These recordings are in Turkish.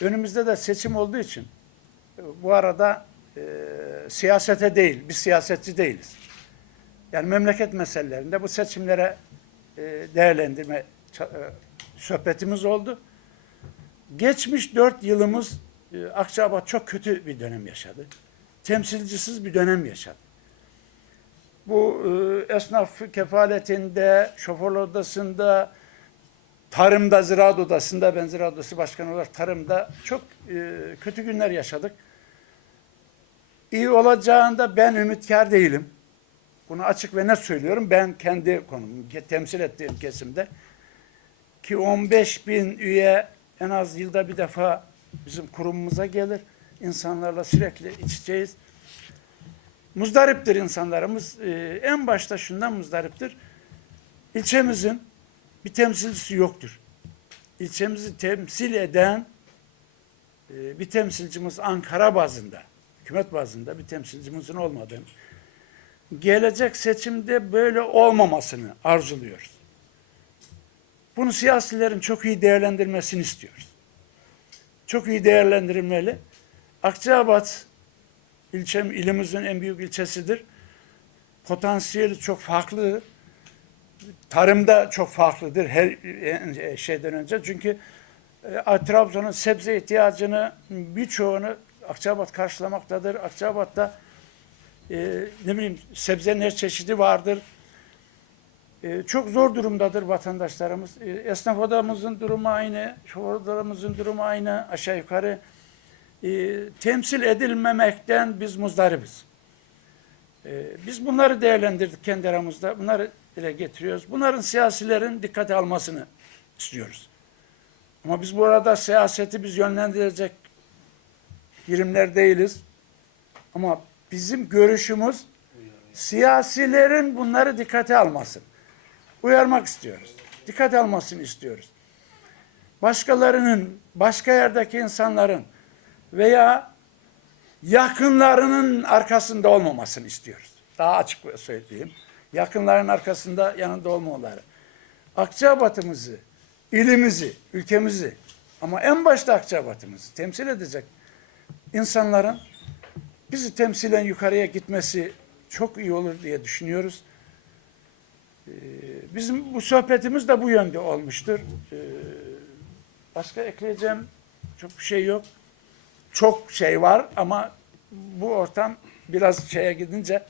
Önümüzde de seçim olduğu için e, bu arada e, siyasete değil, biz siyasetçi değiliz. Yani memleket meselelerinde bu seçimlere e, değerlendirme e, sohbetimiz oldu. Geçmiş dört yılımız e, Akçabat çok kötü bir dönem yaşadı. Temsilcisiz bir dönem yaşadı. Bu e, esnaf kefaletinde, şoför odasında, tarımda, ziraat odasında, ben ziraat odası başkanı olarak tarımda çok e, kötü günler yaşadık. İyi olacağında ben ümitkar değilim. Bunu açık ve net söylüyorum. Ben kendi konumu temsil ettiğim kesimde ki 15 bin üye en az yılda bir defa bizim kurumumuza gelir. İnsanlarla sürekli iç içeyiz. Muzdariptir insanlarımız. Ee, en başta şundan muzdariptir. İlçemizin bir temsilcisi yoktur. İlçemizi temsil eden e, bir temsilcimiz Ankara bazında, hükümet bazında bir temsilcimizin olmadığını, gelecek seçimde böyle olmamasını arzuluyoruz. Bunu siyasilerin çok iyi değerlendirmesini istiyoruz. Çok iyi değerlendirilmeli. Akçabat ilçem ilimizin en büyük ilçesidir. Potansiyeli çok farklı. Tarımda çok farklıdır her e, şeyden önce. Çünkü e, Trabzon'un sebze ihtiyacını birçoğunu Akçabat karşılamaktadır. Akçabat'ta e, ne bileyim sebzenin her çeşidi vardır. Çok zor durumdadır vatandaşlarımız. E, esnaf odamızın durumu aynı, şoför odalarımızın durumu aynı aşağı yukarı. Temsil edilmemekten biz muzdaribiz. Biz bunları değerlendirdik kendi aramızda. Bunları dile getiriyoruz. Bunların siyasilerin dikkate almasını istiyoruz. Ama biz bu arada siyaseti biz yönlendirecek birimler değiliz. Ama bizim görüşümüz siyasilerin bunları dikkate almasın. Uyarmak istiyoruz. Dikkat almasını istiyoruz. Başkalarının, başka yerdeki insanların veya yakınlarının arkasında olmamasını istiyoruz. Daha açık söyleyeyim. Yakınların arkasında yanında olmaları. Akçabat'ımızı, ilimizi, ülkemizi ama en başta Akçabat'ımızı temsil edecek insanların bizi temsilen yukarıya gitmesi çok iyi olur diye düşünüyoruz. Ee, Bizim bu sohbetimiz de bu yönde olmuştur. Ee, Başka ekleyeceğim çok bir şey yok. Çok şey var ama bu ortam biraz şeye gidince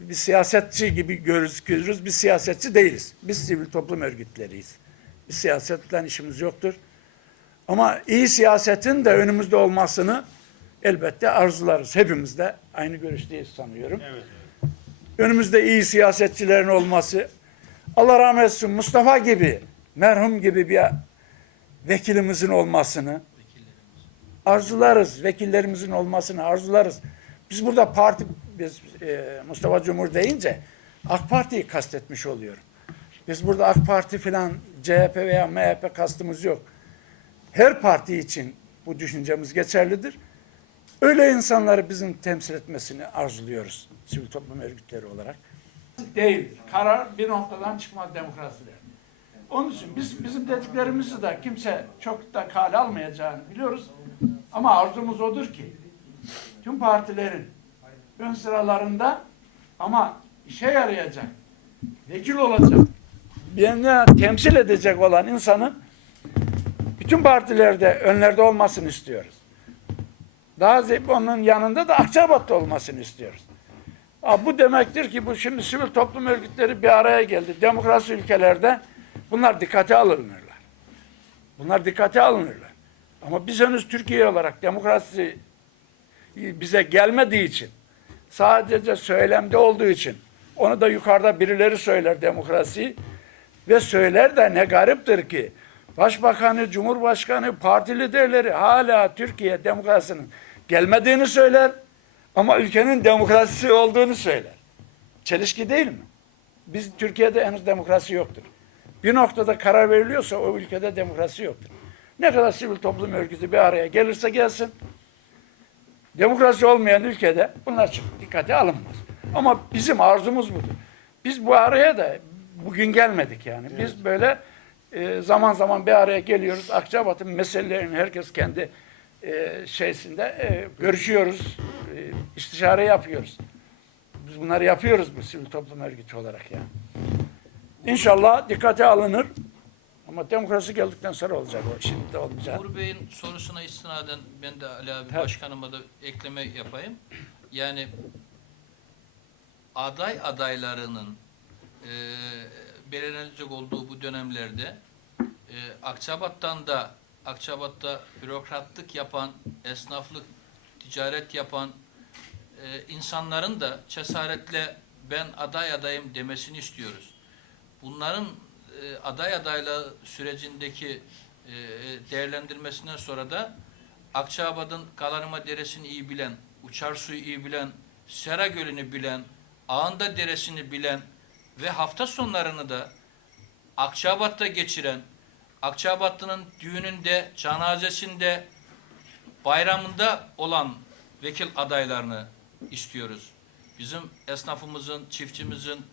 bir siyasetçi gibi gözüküyoruz. Biz siyasetçi değiliz. Biz sivil toplum örgütleriyiz. Biz siyasetle işimiz yoktur. Ama iyi siyasetin de önümüzde olmasını elbette arzularız. Hepimiz de aynı görüşteyiz sanıyorum. Evet. Önümüzde iyi siyasetçilerin olması, Allah rahmet etsin Mustafa gibi, merhum gibi bir vekilimizin olmasını arzularız. Vekillerimizin olmasını arzularız. Biz burada parti, biz e, Mustafa Cumhur deyince AK Parti'yi kastetmiş oluyorum. Biz burada AK Parti filan CHP veya MHP kastımız yok. Her parti için bu düşüncemiz geçerlidir. Öyle insanları bizim temsil etmesini arzuluyoruz sivil toplum örgütleri olarak. Değil. Karar bir noktadan çıkmaz demokraside. Onun için biz bizim dediklerimizi de kimse çok da kale almayacağını biliyoruz. Ama arzumuz odur ki tüm partilerin ön sıralarında ama işe yarayacak, vekil olacak, birini temsil edecek olan insanın bütün partilerde önlerde olmasını istiyoruz. Daha ziyade onun yanında da Akçabat'ta olmasını istiyoruz. Ha, bu demektir ki bu şimdi sivil toplum örgütleri bir araya geldi. Demokrasi ülkelerde bunlar dikkate alınırlar. Bunlar dikkate alınırlar. Ama biz henüz Türkiye olarak demokrasi bize gelmediği için sadece söylemde olduğu için onu da yukarıda birileri söyler demokrasiyi ve söyler de ne gariptir ki Başbakanı, Cumhurbaşkanı, parti liderleri hala Türkiye demokrasinin gelmediğini söyler ama ülkenin demokrasisi olduğunu söyler. Çelişki değil mi? Biz Türkiye'de henüz demokrasi yoktur. Bir noktada karar veriliyorsa o ülkede demokrasi yoktur. Ne kadar sivil toplum örgütü bir araya gelirse gelsin, demokrasi olmayan ülkede bunlar çok dikkate alınmaz. Ama bizim arzumuz budur. Biz bu araya da bugün gelmedik yani. Biz böyle e, zaman zaman bir araya geliyoruz. Akçabat'ın meselelerini herkes kendi e, şeysinde e, görüşüyoruz. E, istişare yapıyoruz. Biz bunları yapıyoruz bu sivil toplum örgütü olarak yani. İnşallah dikkate alınır. Ama demokrasi geldikten sonra olacak o. Şimdi de olmayacak. Uğur Bey'in sorusuna istinaden ben de Ali abi Tabii. başkanıma da ekleme yapayım. Yani aday adaylarının e, belirlenecek olduğu bu dönemlerde e, Akçabat'tan da Akçabat'ta bürokratlık yapan, esnaflık, ticaret yapan e, insanların da cesaretle ben aday adayım demesini istiyoruz. Bunların e, aday adaylığı sürecindeki e, değerlendirmesinden sonra da Akçabat'ın Kalanıma Deresi'ni iyi bilen, Uçarsu'yu iyi bilen, Sera Gölü'nü bilen, Ağında Deresi'ni bilen ve hafta sonlarını da Akçabat'ta geçiren, Akçabatlı'nın düğününde, cenazesinde, bayramında olan vekil adaylarını istiyoruz. Bizim esnafımızın, çiftçimizin,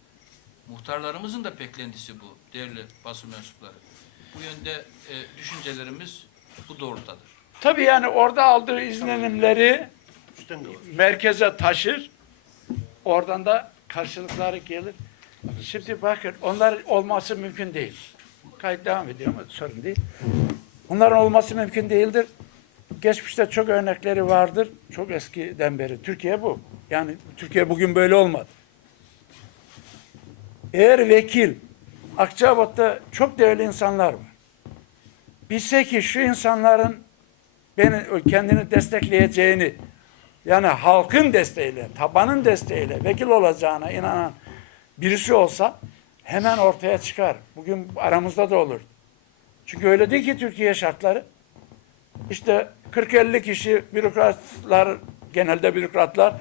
muhtarlarımızın da beklentisi bu değerli basın mensupları. Bu yönde e, düşüncelerimiz bu doğrultudadır. Tabii yani orada aldığı izlenimleri merkeze taşır. Oradan da karşılıkları gelir. Şimdi bakın onlar olması mümkün değil. Kayıt devam ediyor ama sorun değil. Onların olması mümkün değildir. Geçmişte çok örnekleri vardır. Çok eskiden beri. Türkiye bu. Yani Türkiye bugün böyle olmadı. Eğer vekil Akçabat'ta çok değerli insanlar var. Bilse ki şu insanların beni kendini destekleyeceğini yani halkın desteğiyle, tabanın desteğiyle vekil olacağına inanan birisi olsa hemen ortaya çıkar. Bugün aramızda da olur. Çünkü öyle değil ki Türkiye şartları. İşte 40-50 kişi bürokratlar, genelde bürokratlar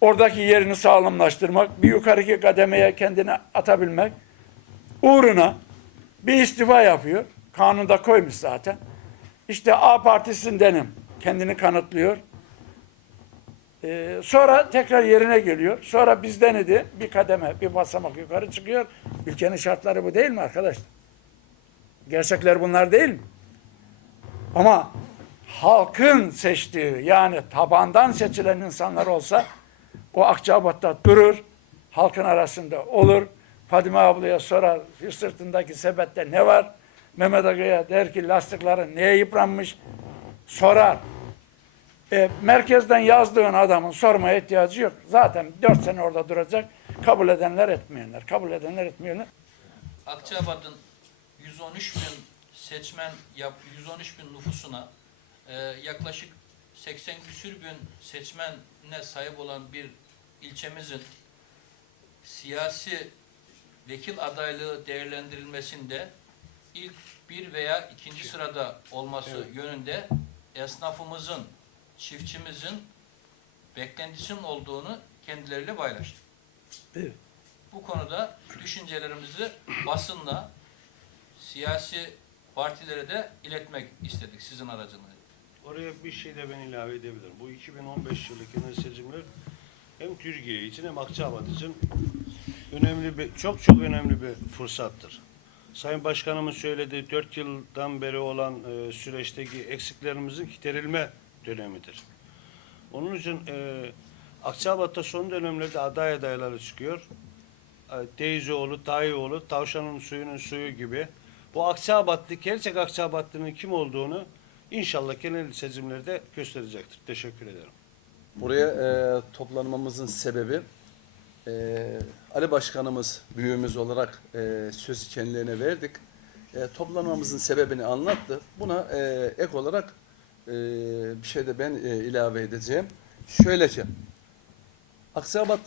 oradaki yerini sağlamlaştırmak, bir yukarıki kademeye kendini atabilmek uğruna bir istifa yapıyor. Kanunda koymuş zaten. İşte A partisindenim. Kendini kanıtlıyor. Ee, sonra tekrar yerine geliyor. Sonra bizden idi. Bir kademe, bir basamak yukarı çıkıyor. Ülkenin şartları bu değil mi arkadaşlar? Gerçekler bunlar değil mi? Ama halkın seçtiği yani tabandan seçilen insanlar olsa o Akçabat'ta durur, halkın arasında olur. Fadime ablaya sorar sırtındaki sepette ne var? Mehmet Aga'ya der ki lastiklerin neye yıpranmış? Sorar. E, merkezden yazdığın adamın sormaya ihtiyacı yok. Zaten dört sene orada duracak. Kabul edenler etmeyenler. Kabul edenler etmeyenler. Akçabat'ın 113 bin seçmen yap 113 bin nüfusuna e, yaklaşık 80 küsür bin seçmene sahip olan bir ilçemizin siyasi vekil adaylığı değerlendirilmesinde ilk bir veya ikinci sırada olması yönünde esnafımızın, çiftçimizin beklentisinin olduğunu kendileriyle paylaştık. Evet. Bu konuda düşüncelerimizi basınla, siyasi partilere de iletmek istedik sizin aracılığıyla. Oraya bir şey de ben ilave edebilirim. Bu 2015 yılı genel seçimler hem Türkiye için hem Akçabat için önemli bir, çok çok önemli bir fırsattır. Sayın Başkanımız söyledi, 4 yıldan beri olan e, süreçteki eksiklerimizin giderilme dönemidir. Onun için e, Akçabat'ta son dönemlerde aday adayları çıkıyor. E, Deyzeoğlu, Dayıoğlu, Tavşanın suyunun suyu gibi. Bu Akçabatlı, gerçek Akçabatlı'nın kim olduğunu inşallah genel seçimlerde gösterecektir. Teşekkür ederim. Buraya e, toplanmamızın sebebi e, Ali Başkanımız büyüğümüz olarak e, sözü kendilerine verdik. E, toplanmamızın sebebini anlattı. Buna e, ek olarak e, bir şey de ben e, ilave edeceğim. Şöyle ki Aksabat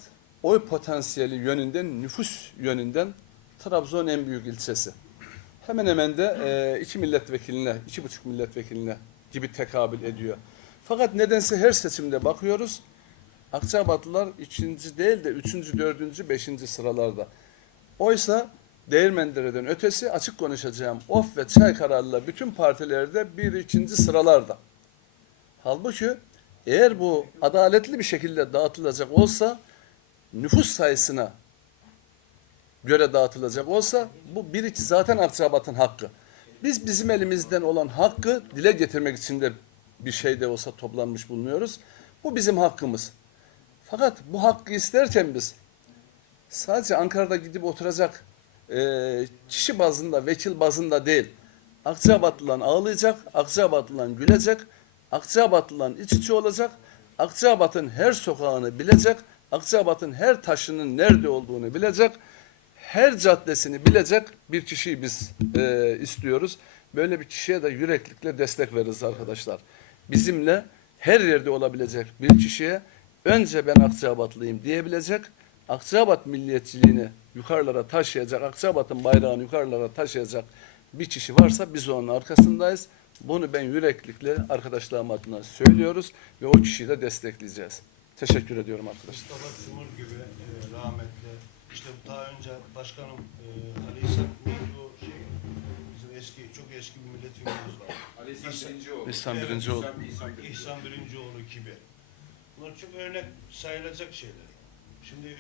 oy potansiyeli yönünden, nüfus yönünden Trabzon en büyük ilçesi. Hemen hemen de e, iki milletvekiline, iki buçuk milletvekiline gibi tekabül ediyor. Fakat nedense her seçimde bakıyoruz, Akçabatlılar ikinci değil de üçüncü, dördüncü, beşinci sıralarda. Oysa Değirmendere'den ötesi açık konuşacağım Of ve Çaykararlı bütün partilerde bir ikinci sıralarda. Halbuki eğer bu adaletli bir şekilde dağıtılacak olsa nüfus sayısına göre dağıtılacak olsa bu bir iki zaten Akçabat'ın hakkı. Biz bizim elimizden olan hakkı dile getirmek için de bir şey de olsa toplanmış bulunuyoruz. Bu bizim hakkımız. Fakat bu hakkı isterken biz sadece Ankara'da gidip oturacak e, kişi bazında, vekil bazında değil. Akçabatlılan ağlayacak, Akçabatlılan gülecek, Akçabatlılan iç içe olacak, Akçabat'ın her sokağını bilecek, Akçabat'ın her taşının nerede olduğunu bilecek, her caddesini bilecek bir kişiyi biz e, istiyoruz. Böyle bir kişiye de yüreklikle destek veririz arkadaşlar. Bizimle her yerde olabilecek bir kişiye önce ben Akçabatlıyım diyebilecek, Akçabat milliyetçiliğini yukarılara taşıyacak, Akçabat'ın bayrağını yukarılara taşıyacak bir kişi varsa biz onun arkasındayız. Bunu ben yüreklikle arkadaşlarım adına söylüyoruz ve o kişiyi de destekleyeceğiz. Teşekkür ediyorum arkadaşlar. Mustafa Sumur gibi e, rahmetli. İşte daha önce başkanım e, Ali İhsan eski, çok eski bir milletvekilimiz var. Ali İhsan Birincioğlu. İhsan Evet, Birincioğlu. İhsan Birincioğlu. İhsan Birincioğlu gibi. Bunlar çok örnek sayılacak şeyler. Şimdi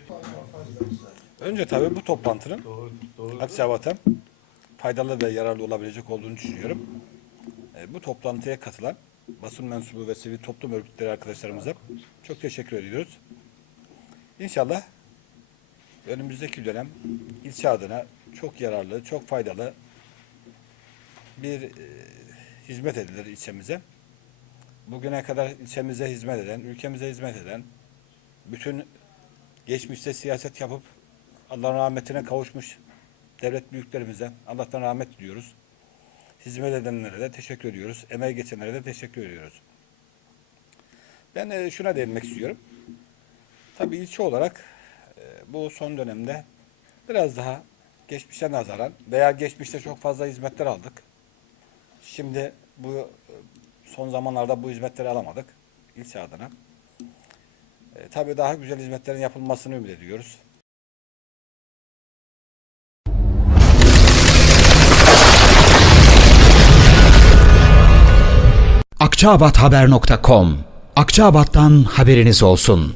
Önce tabii bu toplantının doğru, doğru. Akçabat'a faydalı ve yararlı olabilecek olduğunu düşünüyorum. E, bu toplantıya katılan basın mensubu ve sivil toplum örgütleri arkadaşlarımıza çok teşekkür ediyoruz. İnşallah önümüzdeki dönem ilçe adına çok yararlı, çok faydalı bir e, hizmet edilir ilçemize. Bugüne kadar ilçemize hizmet eden, ülkemize hizmet eden, bütün geçmişte siyaset yapıp Allah'ın rahmetine kavuşmuş devlet büyüklerimize Allah'tan rahmet diliyoruz. Hizmet edenlere de teşekkür ediyoruz. Emeği geçenlere de teşekkür ediyoruz. Ben e, şuna değinmek istiyorum. Tabii ilçe olarak e, bu son dönemde biraz daha geçmişe nazaran veya geçmişte çok fazla hizmetler aldık. Şimdi bu e, son zamanlarda bu hizmetleri alamadık ilçe adına. E, tabii daha güzel hizmetlerin yapılmasını ümit ediyoruz. Akçaabathaber.com Akçaabat'tan haberiniz olsun.